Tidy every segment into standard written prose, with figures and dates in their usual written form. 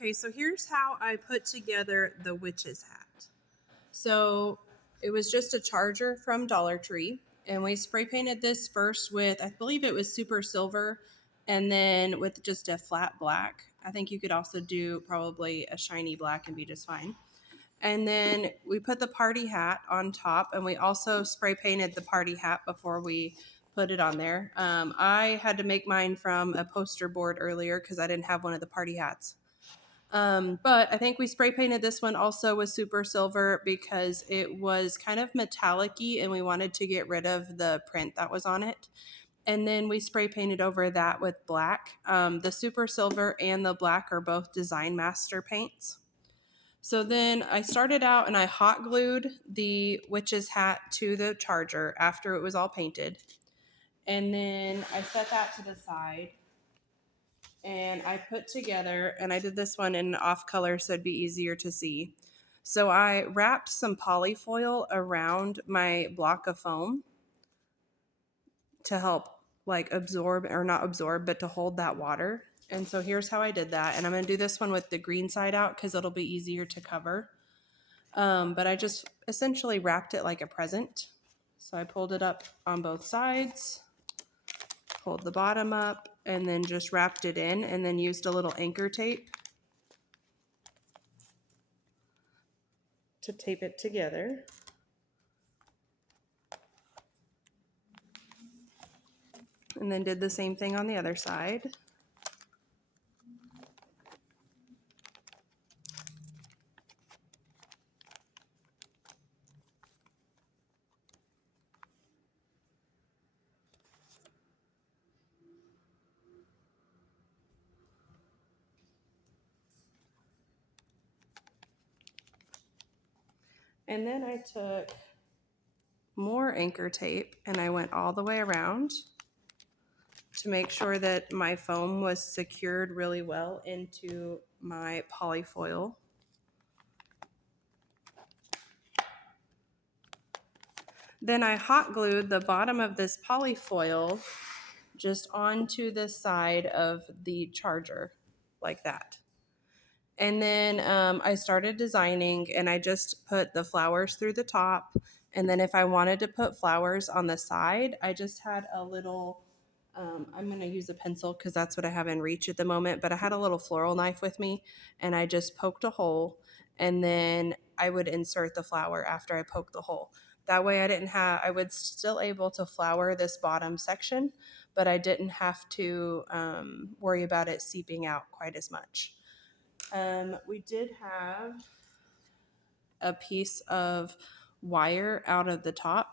Okay, so here's how I put together the witch's hat. So it was just a charger from Dollar Tree, and we spray painted this first with, I believe it was super silver, and then with just a flat black. I think you could also do probably a shiny black and be just fine. And then we put the party hat on top, and we also spray painted the party hat before we put it on there. I had to make mine from a poster board earlier because I didn't have one of the party hats. But I think we spray painted this one also with super silver because it was kind of metallic-y and we wanted to get rid of the print that was on it. And then we spray painted over that with black. The super silver and the black are both Design Master paints. So then I started out and I hot glued the witch's hat to the charger after it was all painted. And then I set that to the side and I put together, and I did this one in off color so it'd be easier to see. So I wrapped some polyfoil around my block of foam to help like absorb, or not absorb, but to hold that water. And so here's how I did that. And I'm going to do this one with the green side out because it'll be easier to cover. But I just essentially wrapped it like a present. So I pulled it up on both sides, pulled the bottom up, and then just wrapped it in, and then used a little anchor tape to tape it together. And then did the same thing on the other side. And then I took more anchor tape and I went all the way around to make sure that my foam was secured really well into my polyfoil. Then I hot glued the bottom of this polyfoil just onto the side of the charger like that. And then I started designing, and I just put the flowers through the top. And then if I wanted to put flowers on the side, I just had a little, I'm going to use a pencil because that's what I have in reach at the moment. But I had a little floral knife with me, and I just poked a hole. And then I would insert the flower after I poked the hole. That way I was still able to flower this bottom section, but I didn't have to worry about it seeping out quite as much. We did have a piece of wire out of the top.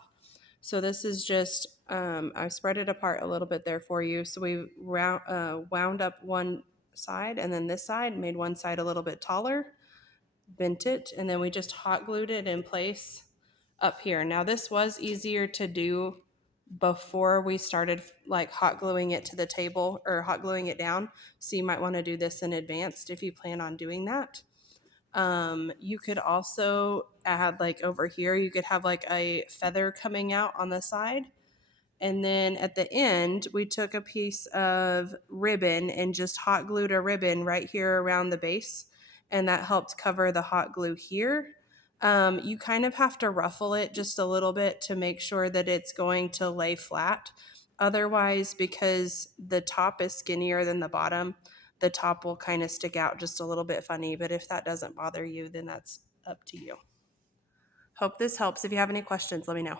So this is just, I spread it apart a little bit there for you. So we wound up one side and then this side, made one side a little bit taller, bent it, and then we just hot glued it in place up here. Now this was easier to do before we started like hot gluing it to the table or hot gluing it down. So you might want to do this in advance if you plan on doing that. You could also add like over here, you could have like a feather coming out on the side. And then at the end, we took a piece of ribbon and just hot glued a ribbon right here around the base. And that helped cover the hot glue here. You kind of have to ruffle it just a little bit to make sure that it's going to lay flat. Otherwise, because the top is skinnier than the bottom, the top will kind of stick out just a little bit funny. But if that doesn't bother you, then that's up to you. Hope this helps. If you have any questions, let me know.